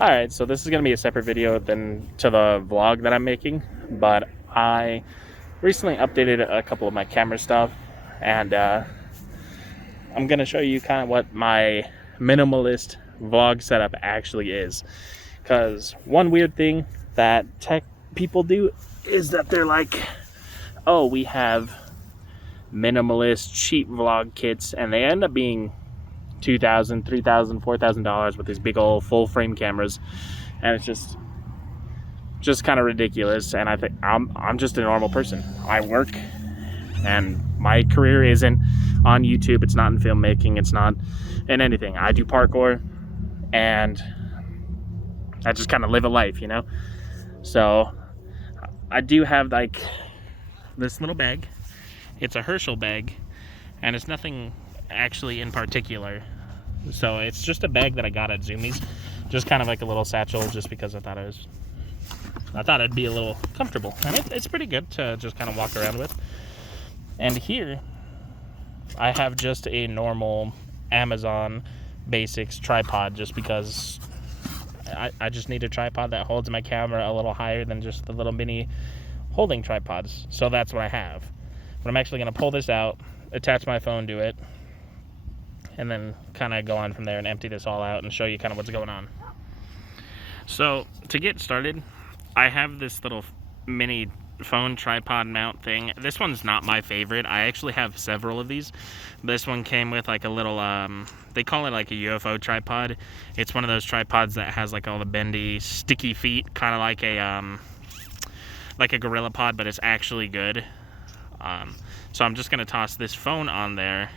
Alright, so this is going to be a separate video than to the vlog that I'm making, but I recently updated a couple of my camera stuff, and I'm going to show you kind of what my minimalist vlog setup actually is. Because one weird thing that tech people do is that they're like, oh, we have minimalist cheap vlog kits, and they end up being $2,000, $3,000, $4,000 with these big old full frame cameras, and it's just kind of ridiculous. And I think I'm just a normal person. I work, and my career isn't on YouTube. It's not in filmmaking. It's not in anything. I do parkour, and I just kind of live a life, you know. So I do have like this little bag. It's a Herschel bag, and it's nothing actually in particular. So it's just a bag that I got at Zoomies, just kind of like a little satchel, just because I thought it'd be a little comfortable, and it's pretty good to just kind of walk around with. And here I have just a normal Amazon Basics tripod, just because I just need a tripod that holds my camera a little higher than just the little mini holding tripods. So that's what I have. But I'm actually going to pull this out, attach my phone to it, and then kind of go on from there and empty this all out and show you kind of what's going on. So to get started, I have this little mini phone tripod mount thing. This one's not my favorite. I actually have several of these. This one came with like a little they call it like a UFO tripod. It's one of those tripods that has like all the bendy sticky feet, kind of like a gorilla pod, but it's actually good. So I'm just gonna toss this phone on there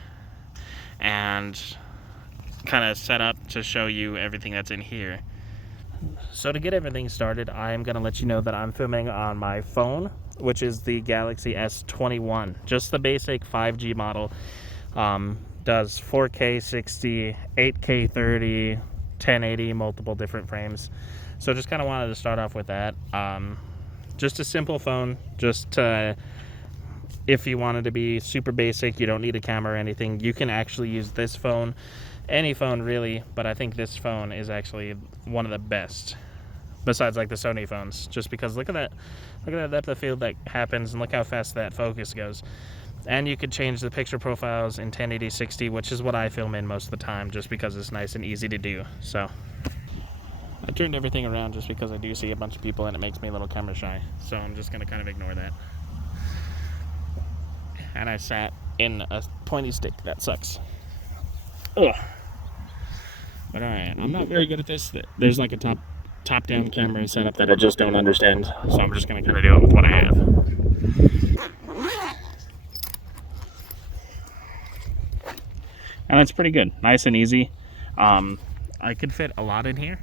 and kind of set up to show you everything that's in here. So to get everything started, I am going to let you know that I'm filming on my phone, which is the Galaxy S21, just the basic 5G model. Does 4K 60, 8K 30, 1080, multiple different frames. So just kind of wanted to start off with that. Just a simple phone, just to, if you wanted to be super basic, you don't need a camera or anything, you can actually use this phone, any phone really, but I think this phone is actually one of the best, besides like the Sony phones, just because look at that depth of field that happens, and look how fast that focus goes. And you could change the picture profiles in 1080 60, which is what I film in most of the time, just because it's nice and easy to do. So I turned everything around just because I do see a bunch of people and it makes me a little camera shy, so I'm just going to kind of ignore that. And I sat in a pointy stick. That sucks. Ugh. But alright, I'm not very good at this. There's like a top-down camera setup that I just don't understand, so I'm just going to kind of do it with what I have. And it's pretty good. Nice and easy. I could fit a lot in here,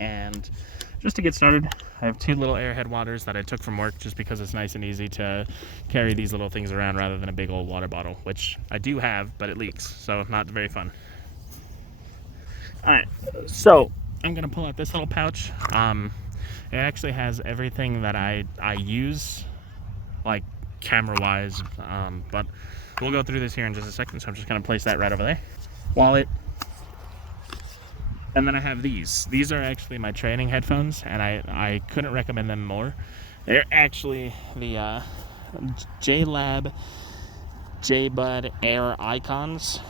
and just to get started, I have two little Airhead waters that I took from work, just because it's nice and easy to carry these little things around rather than a big old water bottle, which I do have, but it leaks, so not very fun. Alright, so I'm going to pull out this little pouch. It actually has everything that I use, like camera-wise, but we'll go through this here in just a second, so I'm just going to place that right over there. Wallet. And then I have these. These are actually my training headphones, and I couldn't recommend them more. They're actually the JLab JBud Air Icons,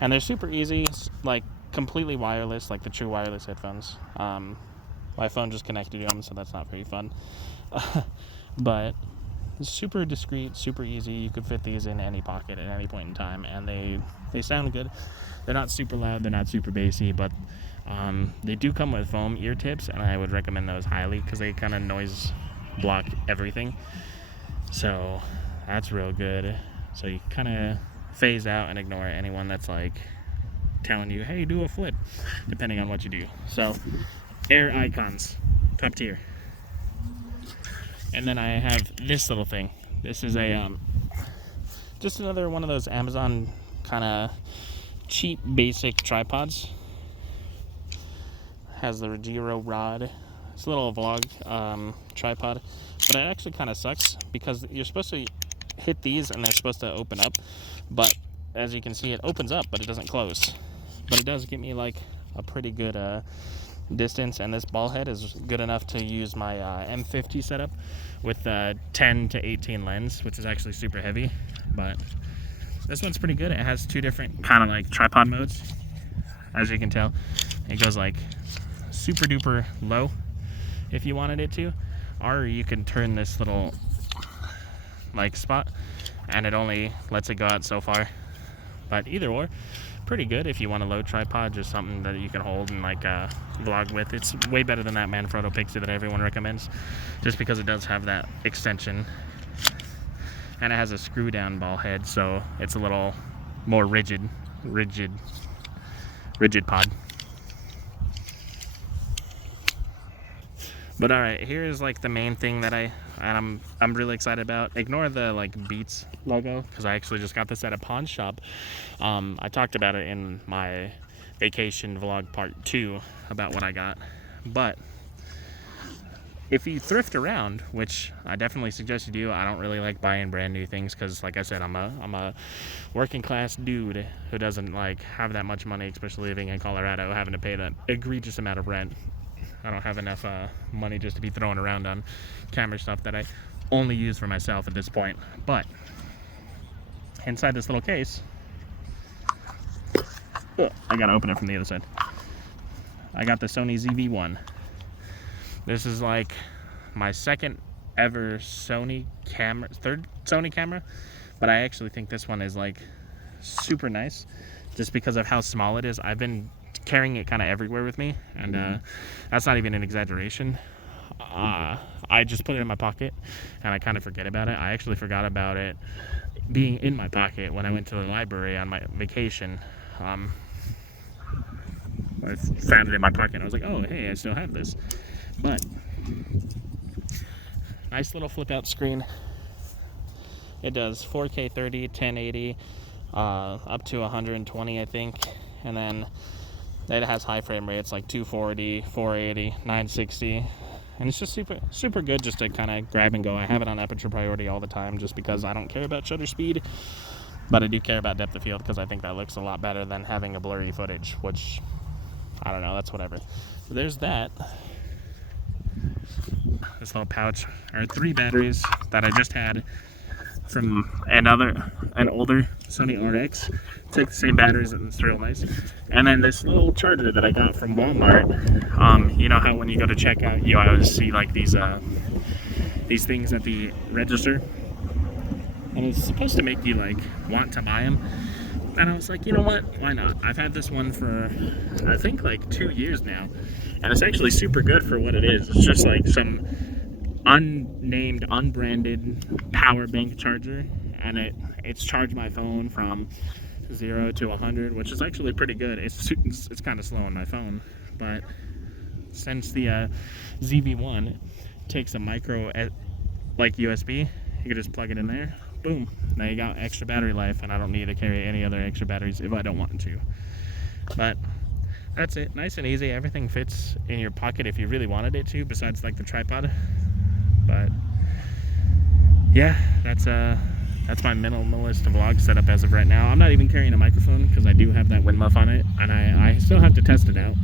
and they're super easy, like completely wireless, like the true wireless headphones. My phone just connected to them, so that's not very fun. But super discreet, super easy. You could fit these in any pocket at any point in time, and they sound good. They're not super loud, they're not super bassy, but they do come with foam ear tips, and I would recommend those highly because they kind of noise block everything. So that's real good. So you kind of phase out and ignore anyone that's like telling you, hey, do a flip, depending on what you do. So Air Icons, top tier. And then I have this little thing. This is a just another one of those Amazon kind of cheap basic tripods. Has the Regiro rod. It's a little vlog tripod, but it actually kind of sucks because you're supposed to hit these and they're supposed to open up, but as you can see, it opens up but it doesn't close. But it does give me like a pretty good distance, and this ball head is good enough to use my M50 setup with the 10 to 18 lens, which is actually super heavy. But this one's pretty good. It has two different kind of like tripod modes, as you can tell. It goes like super duper low if you wanted it to, or you can turn this little like spot and it only lets it go out so far. But either or, pretty good if you want a low tripod, just something that you can hold and like vlog with. It's way better than that Manfrotto Pixie that everyone recommends, just because it does have that extension, and it has a screw down ball head, so it's a little more rigid pod. But all right, here's like the main thing that I'm really excited about. Ignore the like Beats logo, because I actually just got this at a pawn shop. I talked about it in my vacation vlog part 2 about what I got. But if you thrift around, which I definitely suggest you do, I don't really like buying brand new things, because like I said, I'm a working class dude who doesn't like have that much money, especially living in Colorado, having to pay that egregious amount of rent. I don't have enough money just to be throwing around on camera stuff that I only use for myself at this point. But inside this little case, I gotta open it from the other side. I got the Sony ZV-1. This is like my second ever Sony camera, third Sony camera, but I actually think this one is like super nice just because of how small it is. I've been carrying it kind of everywhere with me, and that's not even an exaggeration. I just put it in my pocket and I kind of forget about it. I actually forgot about it being in my pocket when I went to the library on my vacation. I found it in my pocket and I was like, oh hey, I still have this. But nice little flip out screen. It does 4K 30, 1080, up to 120 I think, and then it has high frame rates like 240, 480, 960, and it's just super good just to kind of grab and go. I have it on aperture priority all the time just because I don't care about shutter speed, but I do care about depth of field because I think that looks a lot better than having a blurry footage, which, I don't know, that's whatever. So there's that. This little pouch are 3 batteries that I just had from an older Sony RX. Take the same batteries and it's real nice. And then this little charger that I got from Walmart. You know how when you go to checkout, you always see like these things at the register, and it's supposed to make you like want to buy them. And I was like, you know what? Why not? I've had this one for I think like 2 years now, and it's actually super good for what it is. It's just like some unnamed, unbranded power bank charger, and it's charged my phone from 0 to 100, which is actually pretty good. It's kind of slow on my phone, but since the ZV-1 takes a micro like USB, you can just plug it in there, boom, now you got extra battery life, and I don't need to carry any other extra batteries if I don't want to. But that's it, nice and easy. Everything fits in your pocket if you really wanted it to, besides like the tripod. But yeah, that's my minimalist vlog setup as of right now. I'm not even carrying a microphone because I do have that wind muff on it, and I still have to test it out.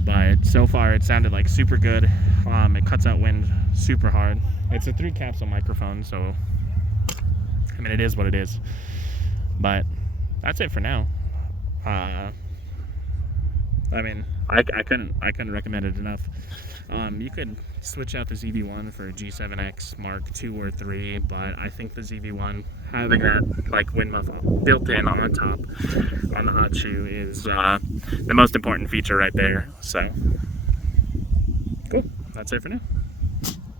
But so far it sounded like super good. It cuts out wind super hard. It's a 3 capsule microphone, so I mean it is what it is. But that's it for now. I mean, I couldn't recommend it enough. You could switch out the ZV-1 for a G7X Mark II or III, but I think the ZV-1, having that like wind muff built in on top on the hot shoe, is the most important feature right there. So cool, that's it for now.